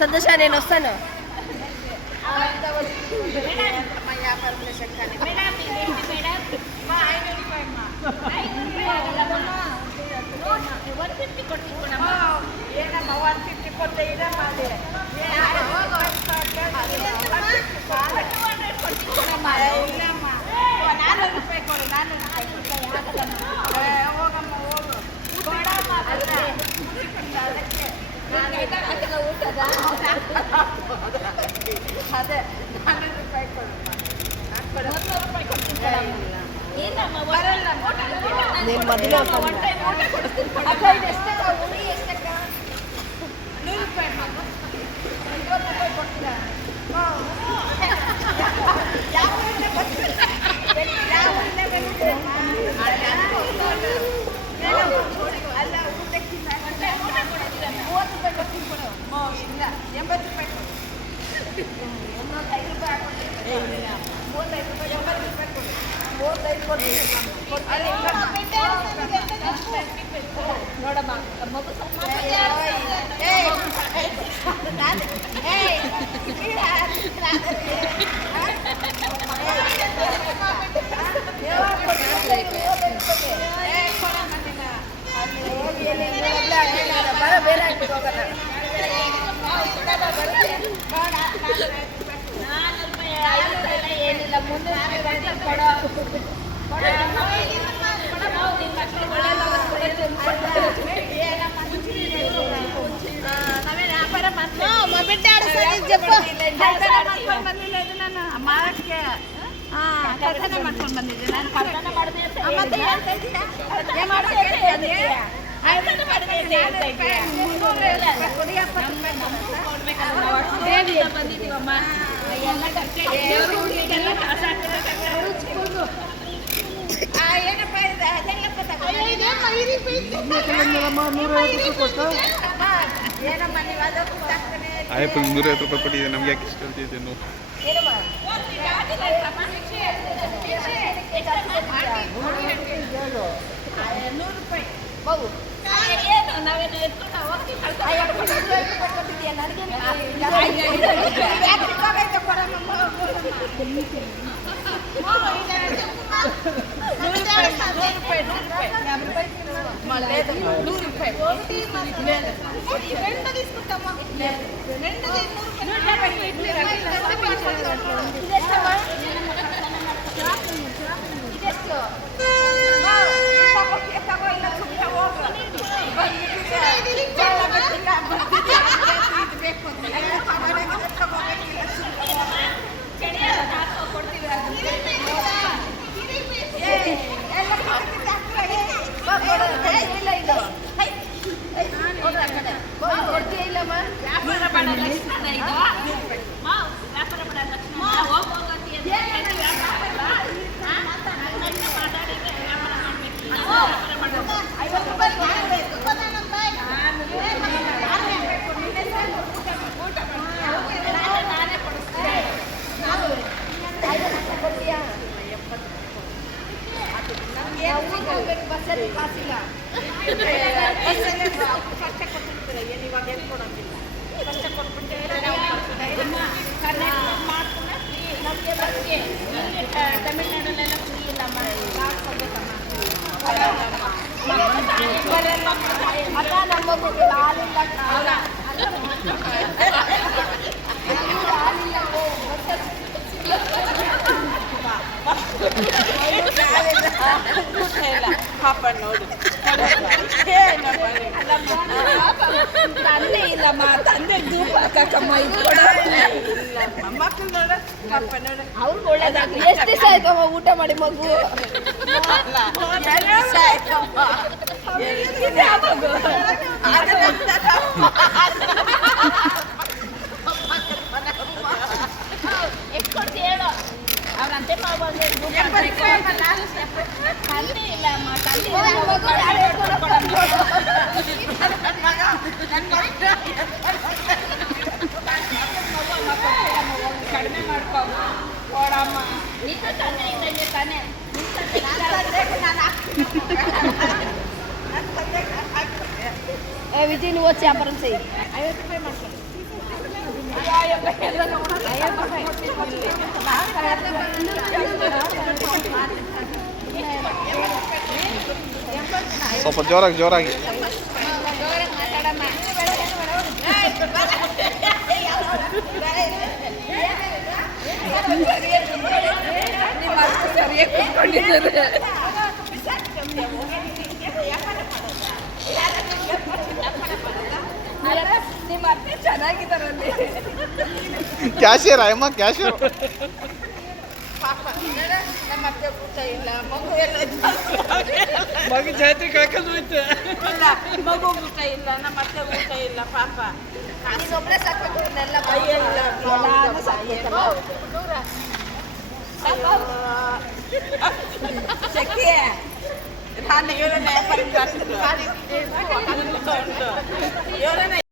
సంతోష నేను వస్తాను. ಅದೇ 100 ರೂಪಾಯಿ ಕೊಡಮ್ಮ. 100 ರೂಪಾಯಿ ಕೊಡ್ತೀನಿ నేను మధ్యలో వస్తాను. 100 ರೂಪಾಯಿ ಮಗು 20 ರೂಪಾಯಿ ಕೊಡ್ತೀರಾ? ಯಾವ ಊರಿಂದ ಬರ್ತೀರಾ? ಯಾವ ಊರಿಂದ ಬಂದಿದ್ದೀರಾ? ಅಲ್ಲ ಊಟಕ್ಕೆ 30 ರೂಪಾಯಿ ಕೊಡ್ತೀನಿ ಕೊಡು. ಇಲ್ಲ 80 ರೂಪಾಯಿ ಕೊಡು. 5 ರೂಪಾಯಿ ಹಾಕೊಡ್ತೀನಿ. 35 ರೂಪಾಯಿ 80 ರೂಪಾಯಿ ಕೊಡು. 35 ಕೊಡ್ತೀನಿ. ನೋಡಮ್ಮ ಮಗು ಬೇರೆ ಹಾಕಿ ಹೋಗೋಣ. ಏನಿಲ್ಲ ಮುಂದೆ ಕೊಡೋ ಮಾಡ್ಕೊಂಡು ಬಂದಿದ್ದೆ ನಾನು. ಬಂದಿದ್ದೀವಮ್ಮ ಎಲ್ಲ ಏನಪ್ಪ ಇದೆ ಅದೆಲ್ಲಪ್ಪ ಏನಮ್ಮ ನೀವು ಅದಕ್ಕೂ ತಕ್ಕನೆ 150 ರೂಪಾಯಿ ಕೊಟ್ಟಿದೆ. ನಮ್ಗೆ ಯಾಕೆ ಇಷ್ಟ ಹೇಳ್ತಿದ್ದೆ ನಾವು? ಏನಮ್ಮ 100 ರೂಪಾಯಿ ಬಹು ನಾವೇನು ಎತ್ಕೊಂಡು ಹೋಗ್ತೀವಿ ಕೊಟ್ಟಿದ್ದೀಯ ನನಗೆ ಬಸ್ಸಲ್ಲಿ ಕಾಸಿಲ್ಲ. ಬಸ್ಸಲ್ಲೇ ಕಷ್ಟ ಕೊಟ್ಟಿರ್ತೀರ ಏನು ಇವಾಗ ಏನು ಕೊಡೋದಿಲ್ಲ. ಕಷ್ಟ ಕೊಟ್ಬಿಟ್ಟೆ ನಮಗೆ ಬಸ್ಗೆ ತಮಿಳ್ನಾಡಲ್ಲೆಲ್ಲ ಫ್ರೀ ಇಲ್ಲಮ್ಮ. ಅದ ನಮ್ಮ ಮಗುಗೆ ಹಾಲಿಲ್ಲ ಹಾಲಿಲ್ಲ ಪಾಪ ನೋಡು ತಂದೆ ಇಲ್ಲಮ್ಮ. ತಂದೆ ಧೂಪ ಹಾಕಮ್ಮ ಮಕ್ಕಳು ನೋಡ ಪಾಪ ನೋಡ ಅವ್ರಿಗೆ ಒಳ್ಳೇದಾಗ್ಲಿ. ಎಷ್ಟು ದಿವಸ ಆಯ್ತಮ್ಮ ಊಟ ಮಾಡಿ ಮಗು? ಎಕ್ಕೊಡ್ತಿ ಹೇಳು ಅವ್ರಂತೆ ತಂದೆ ಇಲ್ಲಮ್ಮ. ಕಡಿಮೆ ಮಾಡ್ಕೊ ಕೊಡಮ್ಮ. ನೀನು ತಂದೆ ಇದ್ದಂಗೆ ತಾನೆ. ನಾನು ವಿಜಯ್ ನೀವು వచ్చి ವ್ಯಾಪಾರ చెయ్యి 50 ರೂಪಾಯಿ ಮಾಡ್ಕೊಳ್ಳಿ. ಸ್ವಲ್ಪ ಜೋರಾಗಿ ಜೋರಾಗಿ ನಿಮ್ಮ ಅತ್ತೆ ಚೆನ್ನಾಗಿದ್ದಾರಲ್ಲಿ ಕ್ಯಾಶಿಯರ್ ಅಮ್ಮ ಕ್ಯಾಶಿಯರ್ ಪಾಪ ನಮ್ಮ ಅತ್ತೆ ಊಟ ಇಲ್ಲ ಮಗು ಎಲ್ಲ ಮಗ ಜಾತ್ರೆ ಕಳ್ಕೊಂಡು ಹೋಯ್ತು. ಇಲ್ಲ ಮಗು ಊಟ ಇಲ್ಲ ನಮ್ಮ ಅತ್ತೆ ಊಟ ಇಲ್ಲ ಪಾಪ ನೀನೊಬ್ಳೆ ಸಾಕ್ಬೇಕು ಇದನ್ನೆಲ್ಲ ಶಕ್ತಿ ನಾನು 7ನೇ ವ್ಯಾಪಾರ ಇವರನ್ನ